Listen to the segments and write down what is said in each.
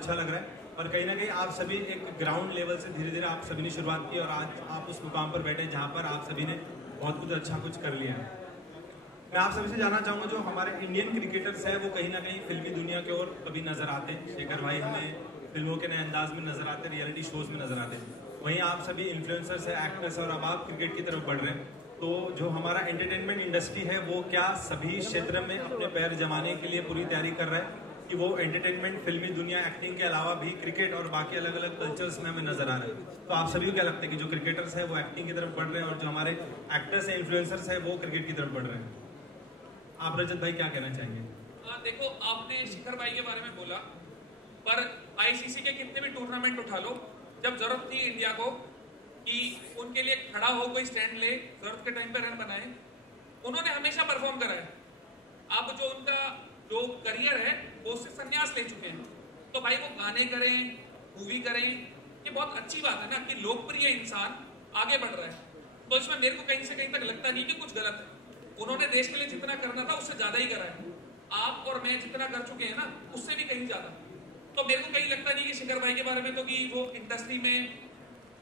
अच्छा लग रहा है। और कहीं ना कहीं आप सभी एक ग्राउंड लेवल से धीरे धीरे आप सभी ने शुरुआत की और आज आप उस मुकाम पर बैठे जहाँ पर आप सभी ने बहुत कुछ अच्छा कुछ कर लिया है। मैं आप सभी से जानना चाहूँगा, जो हमारे इंडियन क्रिकेटर्स हैं वो कहीं ना कहीं फिल्मी दुनिया की ओर कभी नजर आते हैं। शेखर भाई हमें फिल्मों के नए अंदाज में नजर आते हैं, रियलिटी शोज में नजर आते हैं। वहीं आप सभी इन्फ्लुएंसर्स हैं, एक्टर्स हैं और अब आप क्रिकेट की तरफ बढ़ रहे हैं। तो जो हमारा एंटरटेनमेंट इंडस्ट्री है वो क्या सभी क्षेत्र में अपने पैर जमाने के लिए पूरी तैयारी कर रहा है कि वो एंटरटेनमेंट, फिल्मी दुनिया, एक्टिंग के अलावा भी क्रिकेट और बाकी अलग अलग कल्चर्स में हमें नजर आ रहे हैं? तो आप सभी को क्या लगता है कि जो क्रिकेटर्स हैं वो एक्टिंग की तरफ बढ़ रहे हैं और जो हमारे एक्टर्स हैं, इन्फ्लुएंसर्स हैं वो क्रिकेट की तरफ बढ़ रहे हैं? आप रजत भाई क्या कहना चाहेंगे? देखो, आपने शिखर भाई के बारे में बोला, पर आईसीसी के कितने भी टूर्नामेंट उठा लो, जब जरूरत थी इंडिया को कि उनके लिए खड़ा हो, कोई स्टैंड ले, जरूरत के टाइम पे रन बनाए, उन्होंने हमेशा परफॉर्म करा है। अब जो उनका जो करियर है वो उससे संन्यास ले चुके हैं। तो भाई वो गाने करें, मूवी करें, ये बहुत अच्छी बात है ना कि लोकप्रिय इंसान आगे बढ़ रहा है। तो इसमें मेरे को कहीं से कहीं तक लगता नहीं कि कुछ गलत है। उन्होंने देश के लिए जितना करना था उससे ज्यादा ही करा है। आप और मैं जितना कर चुके हैं ना, उससे भी कहीं ज्यादा। तो मेरे को कहीं लगता नहीं कि शिखर भाई के बारे में तो कि वो इंडस्ट्री में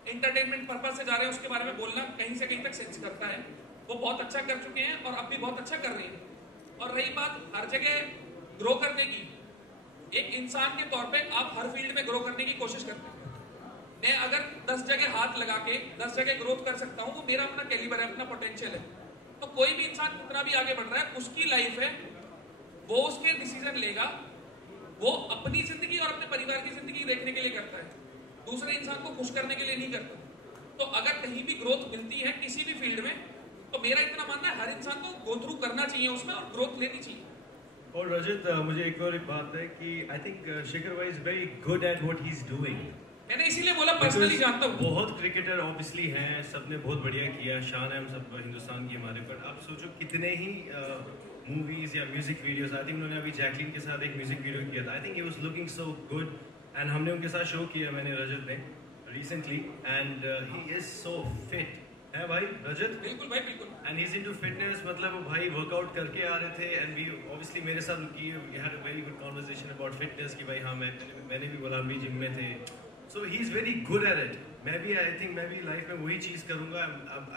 एंटरटेनमेंट पर्पज से जा रहे हैं उसके बारे में बोलना कहीं से कहीं तक सेंस करता है। वो बहुत अच्छा कर चुके हैं और अब भी बहुत अच्छा कर रहे हैं। और रही बात हर जगह ग्रो करने की, एक इंसान के तौर पे आप हर फील्ड में ग्रो करने की कोशिश करते हैं। मैं अगर 10 जगह हाथ लगा के 10 जगह ग्रोथ कर सकता हूँ, वो मेरा अपना कैलिबर है, अपना पोटेंशियल है। तो कोई भी इंसान कितना भी आगे बढ़ रहा है, उसकी लाइफ है, वो उसके डिसीजन लेगा, वो अपनी जिंदगी और अपने परिवार की जिंदगी देखने के लिए करता है, दूसरे इंसान को खुश करने के लिए नहीं करता। तो अगर कहीं भी ग्रोथ मिलती है किसी भी फील्ड में, तो मेरा इतना मानना है हर इंसान को गो थ्रू करना चाहिए उसमें और ग्रोथ लेनी चाहिए। और रजत, मुझे एक और एक बात है कि आई थिंक शेखर भाई is very good at what he is doing. मैंने इसीलिए बोला पर्सनली जानता हूँ। बहुत क्रिकेटर ऑब्वियसली हैं, सबने बहुत बढ़िया किया, शान है हम सब हिंदुस्तान की हमारे पर। आप सोचो कितने ही मूवीज या म्यूजिक वीडियोस, आई थिंक उन्होंने अभी जैकलिन के साथ एक म्यूजिक वीडियो किया था। I think he was looking so good and हमने उनके साथ शो किया, मैंने रजत ने recently, and he is so fit है भाई रजत। बिल्कुल भाई, बिल्कुल। And he is into fitness, मतलब वो भाई वर्कआउट करके आ रहे थे एंड वी ऑब्वियसली मेरे साथ उनकी we had a very good conversation about fitness कि भाई हाँ मैंने भी बोला, हम भी जिम में थे। So he is very good at it. मैं भी आई थिंक मैं भी लाइफ में वही चीज करूंगा।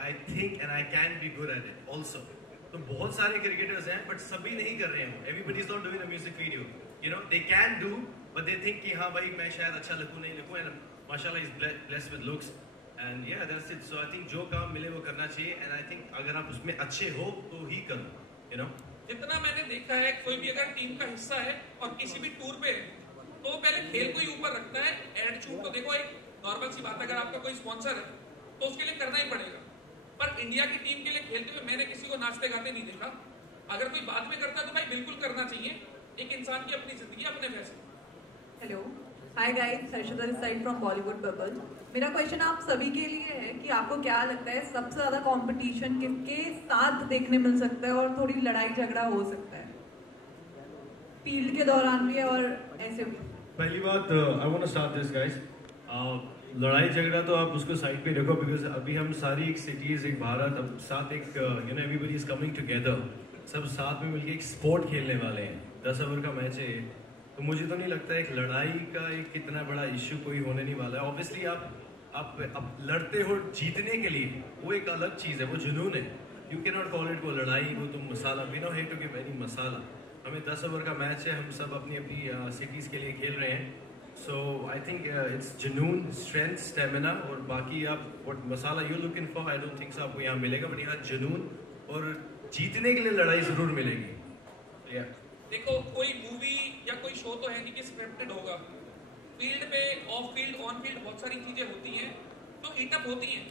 I think and I can be good at it also. तो बहुत सारे क्रिकेटर्स हैं बट सभी नहीं कर रहे हैं। Everybody is not doing a music video, you know they can do but they think कि हाँ भाई मैं शायद अच्छा लगूं नहीं लगूं, एंड माशाल्लाह is blessed with looks and yeah that's it. So I think जो काम मिले वो करना चाहिए एंड आई थिंक अगर आप उसमें अच्छे हो तो ही करो, यू नो। जितना मैंने देखा है, कोई भी अगर टीम का हिस्सा है और किसी भी टूर पे है, तो वो पहले खेल को ही ऊपर रखता है। एटीट्यूड तो देखो, एक नॉर्मल सी बात है, अगर आपका कोई स्पॉन्सर है तो उसके लिए करना ही पड़ेगा। पर इंडिया की टीम के लिए खेलते हुए मैंने किसी को नाचते गाते नहीं देखा। अगर कोई बाद में करता है तो भाई बिल्कुल करना चाहिए। एक इंसान की अपनी जिंदगी, अपने फैसले। Hello, hi guys, Harshada this side from Bollywood bubble. मेरा क्वेश्चन आप सभी के लिए है कि आपको क्या लगता है सबसे ज्यादा कंपटीशन किसके साथ देखने मिल सकता है और थोड़ी लड़ाई झगड़ा हो सकता है फील्ड के दौरान भी और ऐसे भी? पहली बात, I want to start this guys. लड़ाई झगड़ा तो आप उसको साइड पे रखो, बिकॉज अभी हम सारी एक सिटीज, एक भारत, अब साथ एक you know everybody is coming together, सब साथ में मिलके एक स्पोर्ट खेलने वाले हैं। 10 ओवर का मैच है, तो मुझे तो नहीं लगता एक लड़ाई का एक कितना बड़ा इश्यू कोई होने नहीं वाला है। ऑब्वियसली आप लड़ते हो जीतने के लिए, वो एक अलग चीज़ है, वो जुनून है। You can not call it वो लड़ाई, वो तुम मसाला। We no hate to give any masala. हमें 10 ओवर का मैच है, हम सब अपनी अपनी सिटीज़ के लिए खेल रहे हैं। सो आई थिंक इट्स जुनून, स्ट्रेंथ, स्टेमिना, और बाकी आप what masala you looking for, I don't think so आपको यहाँ मिलेगा, बट यहाँ जुनून और जीतने के लिए लड़ाई ज़रूर मिलेगी। yeah. देखो, कोई मूवी या कोई शो तो है नहीं कि स्क्रिप्टेड होगा। फील्ड पे, ऑफ फील्ड, ऑन फील्ड बहुत सारी चीजें होती हैं तो हीटअप होती हैं,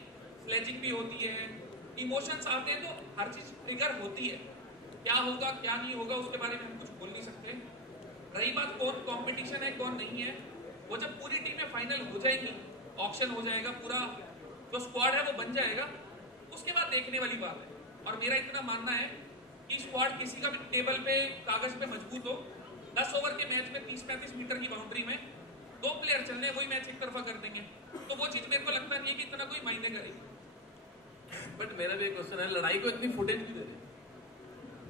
स्लेजिंग भी होती है, इमोशंस आते हैं, तो हर चीज ट्रिगर होती है। क्या होगा क्या नहीं होगा उसके बारे में हम कुछ बोल नहीं सकते। रही बात कौन कंपटीशन है कौन नहीं है, वो जब पूरी टीमें फाइनल हो जाएंगी, ऑक्शन हो जाएगा, पूरा जो स्क्वाड है वो बन जाएगा, उसके बाद देखने वाली बात है। और मेरा इतना मानना है कि स्क्वाड किसी का भी टेबल पे, कागज पे मजबूत हो, 10 ओवर के मैच में 30-35 मीटर की बाउंड्री में 2 प्लेयर चलने, वही मैच एक तरफा कर देंगे, तो वो चीज मेरे को लगता नहीं है कि इतना कोई मायने करेगी। बट मेरा भी एक क्वेश्चन है, लड़ाई को इतनी फुटेज भी दे रहे,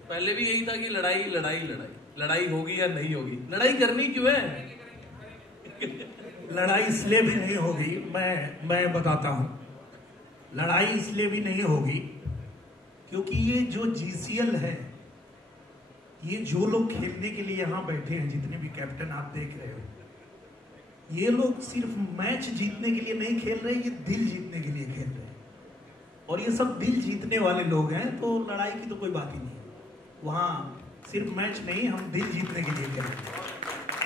पहले भी यही था कि लड़ाई लड़ाई लड़ाई लड़ाई होगी या नहीं होगी, लड़ाई करनी क्यों है? लड़ाई इसलिए भी नहीं होगी, मैं बताता हूं। लड़ाई इसलिए भी नहीं होगी क्योंकि ये जो जीसीएल है, ये जो लोग खेलने के लिए यहां बैठे हैं, जितने भी कैप्टन आप देख रहे हो, ये लोग सिर्फ मैच जीतने के लिए नहीं खेल रहे, ये दिल जीतने के लिए खेल रहे हैं। और ये सब दिल जीतने वाले लोग हैं, तो लड़ाई की तो कोई बात ही नहीं है। वहां सिर्फ मैच नहीं, हम दिल जीतने के लिए खेल रहे हैं।